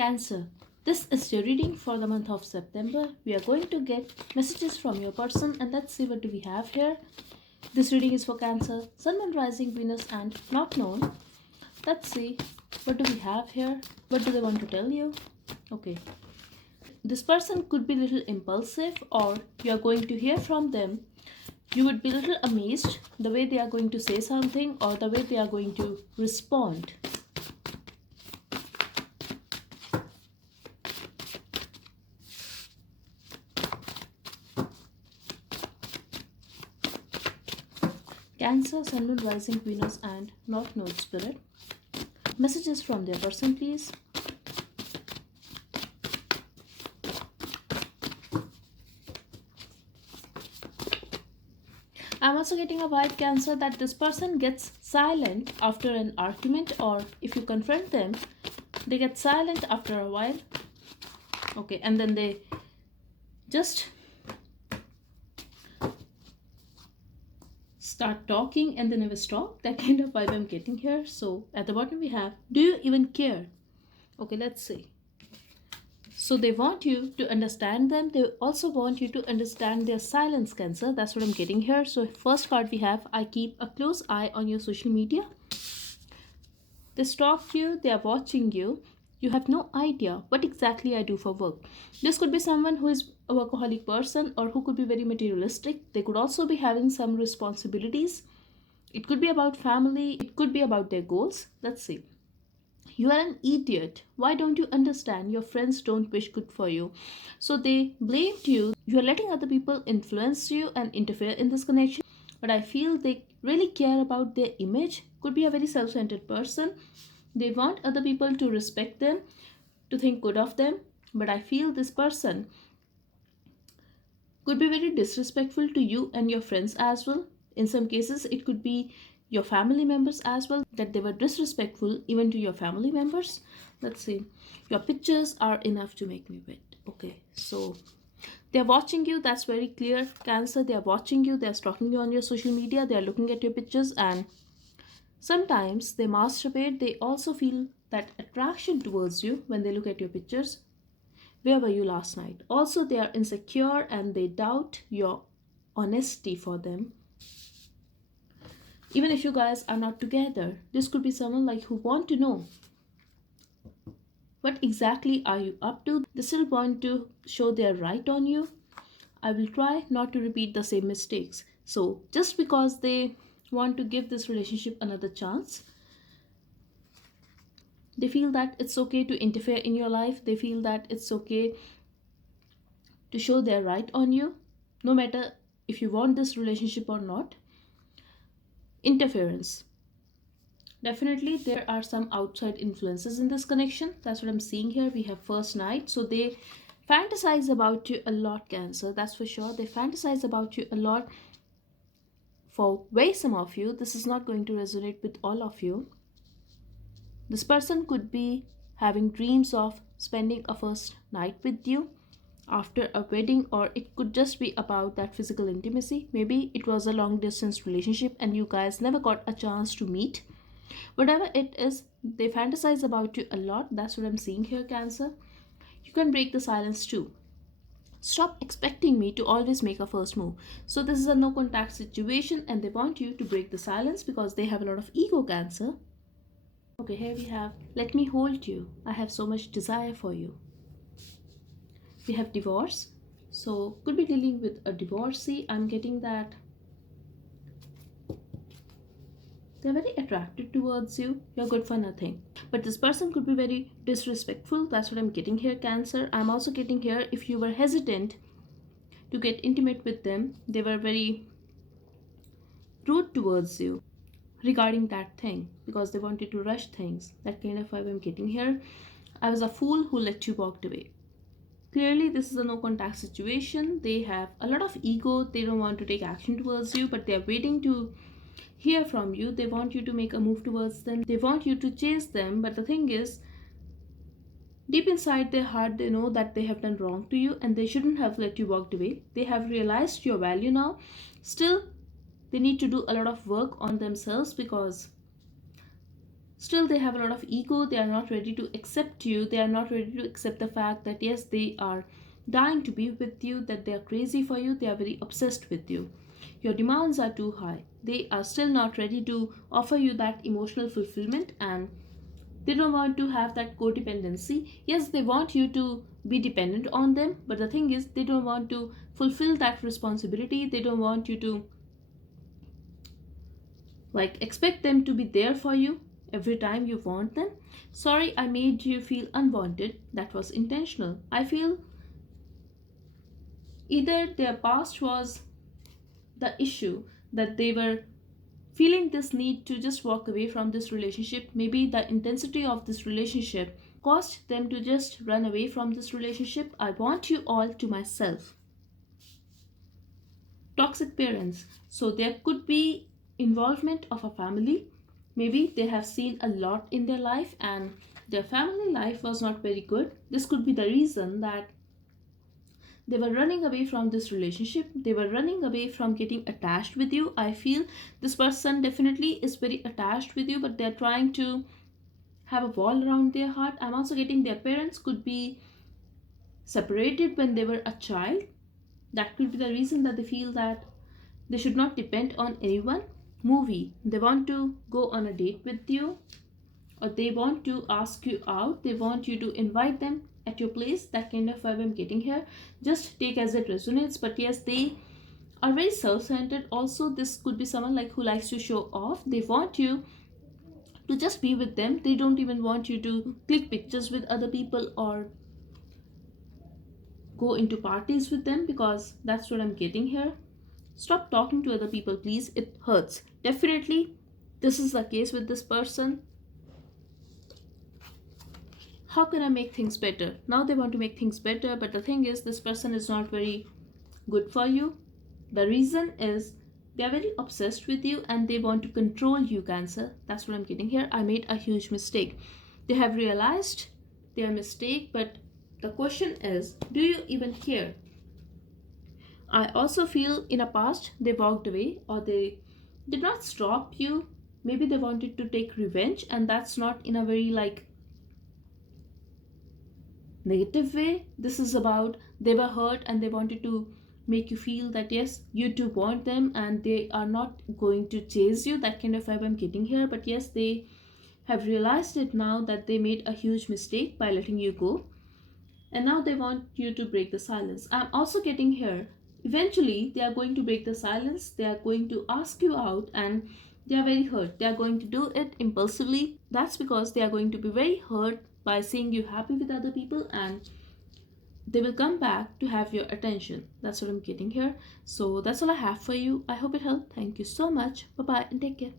Cancer. This is your reading for the month of September. We are going to get messages from your person and let's see what do we have here. This reading is for Cancer, Sun, Moon, Rising, Venus and not known. Let's see what do we have here. What do they want to tell you? Okay. This person could be a little impulsive or you are going to hear from them. You would be a little amazed the way they are going to say something or the way they are going to respond. Cancer, Sun, Moon, Rising, Venus and not known spirit. Messages from their person, please. I'm also getting a vibe, Cancer, that this person gets silent after an argument, or if you confront them, they get silent after a while. Okay, and then they just start talking and they never stop. That kind of vibe I'm getting here. So at the bottom we have, do you even care? Okay, let's see. So they want you to understand them. They also want you to understand their silence, Cancer. That's what I'm getting here. So first card we have, I keep a close eye on your social media. They stalk you, they are watching you. You have no idea what exactly I do for work. This could be someone who is a workaholic person or who could be very materialistic. They could also be having some responsibilities. It could be about family. It could be about their goals. Let's see. You are an idiot. Why don't you understand? Your friends don't wish good for you. So they blamed you. You are letting other people influence you and interfere in this connection. But I feel they really care about their image. Could be a very self-centered person. They want other people to respect them, to think good of them. But I feel this person could be very disrespectful to you and your friends as well. In some cases, it could be your family members as well, that they were disrespectful even to your family members. Let's see. Your pictures are enough to make me wet. Okay, so they're watching you. That's very clear, Cancer. They're watching you. They're stalking you on your social media. They're looking at your pictures and sometimes they masturbate. They also feel that attraction towards you when they look at your pictures. Where were you last night? Also, they are insecure and they doubt your honesty for them. Even if you guys are not together, this could be someone like who want to know what exactly are you up to. They still want to show their right on you. I will try not to repeat the same mistakes. So just because they want to give this relationship another chance, they feel that it's okay to interfere in your life. They feel that it's okay to show their right on you, no matter if you want this relationship or not. Interference. Definitely, there are some outside influences in this connection. That's what I'm seeing here. We have first night. So they fantasize about you a lot, Cancer. That's for sure. They fantasize about you a lot. For way some of you, this is not going to resonate with all of you. This person could be having dreams of spending a first night with you after a wedding, or it could just be about that physical intimacy. Maybe it was a long distance relationship and you guys never got a chance to meet. Whatever it is, they fantasize about you a lot. That's what I'm seeing here, Cancer. You can break the silence too. Stop expecting me to always make a first move. So this is a no contact situation and they want you to break the silence because they have a lot of ego, Cancer. Okay, here we have, let me hold you. I have so much desire for you. We have divorce. So could be dealing with a divorcee. I'm getting that they're very attracted towards you. You're good for nothing. But this person could be very disrespectful. That's what I'm getting here, Cancer. I'm also getting here, if you were hesitant to get intimate with them, they were very rude towards you regarding that thing because they wanted to rush things. That kind of vibe I'm getting here. I was a fool who let you walk away. Clearly, this is a no contact situation. They have a lot of ego. They don't want to take action towards you, but they're waiting to hear from you. They want you to make a move towards them. They want you to chase them. But the thing is, deep inside their heart, they know that they have done wrong to you and they shouldn't have let you walk away. They have realized your value now. Still, they need to do a lot of work on themselves because Still, they have a lot of ego. They are not ready to accept you. They are not ready to accept the fact that yes, they are dying to be with you, that they are crazy for you, they are very obsessed with you. Your demands are too high. They are still not ready to offer you that emotional fulfillment, and they don't want to have that codependency. Yes, they want you to be dependent on them, but the thing is, they don't want to fulfill that responsibility. They don't want you to like expect them to be there for you every time you want them. Sorry, I made you feel unwanted. That was intentional. I feel either their past was the issue, that they were feeling this need to just walk away from this relationship. Maybe the intensity of this relationship caused them to just run away from this relationship. I want you all to myself. Toxic parents. So there could be involvement of a family. Maybe they have seen a lot in their life and their family life was not very good. This could be the reason that they were running away from this relationship. They were running away from getting attached with you. I feel this person definitely is very attached with you, but they're trying to have a wall around their heart. I'm also getting their parents could be separated when they were a child. That could be the reason that they feel that they should not depend on anyone. Movie. They want to go on a date with you, or they want to ask you out. They want you to invite them at your place. That kind of vibe I'm getting here. Just take as it resonates. But yes, they are very self-centered. Also, this could be someone like who likes to show off. They want you to just be with them. They don't even want you to click pictures with other people or go into parties with them, because that's what I'm getting here. Stop talking to other people, please. It hurts. Definitely, this is the case with this person. How can I make things better? Now they want to make things better, but the thing is, this person is not very good for you. The reason is they are very obsessed with you and they want to control you, Cancer. That's what I'm getting here. I made a huge mistake. They have realized their mistake, but the question is, do you even care? I also feel in a past they walked away or they did not stop you. Maybe they wanted to take revenge, and that's not in a very like negative way. This is about they were hurt and they wanted to make you feel that yes, you do want them and they are not going to chase you. That kind of vibe I'm getting here. But yes, they have realized it now that they made a huge mistake by letting you go, and now they want you to break the silence. I'm also getting here. Eventually, they are going to break the silence, they are going to ask you out, and they are very hurt. They are going to do it impulsively. That's because they are going to be very hurt by seeing you happy with other people, and they will come back to have your attention. That's what I'm getting here. So, that's all I have for you. I hope it helped. Thank you so much. Bye bye and take care.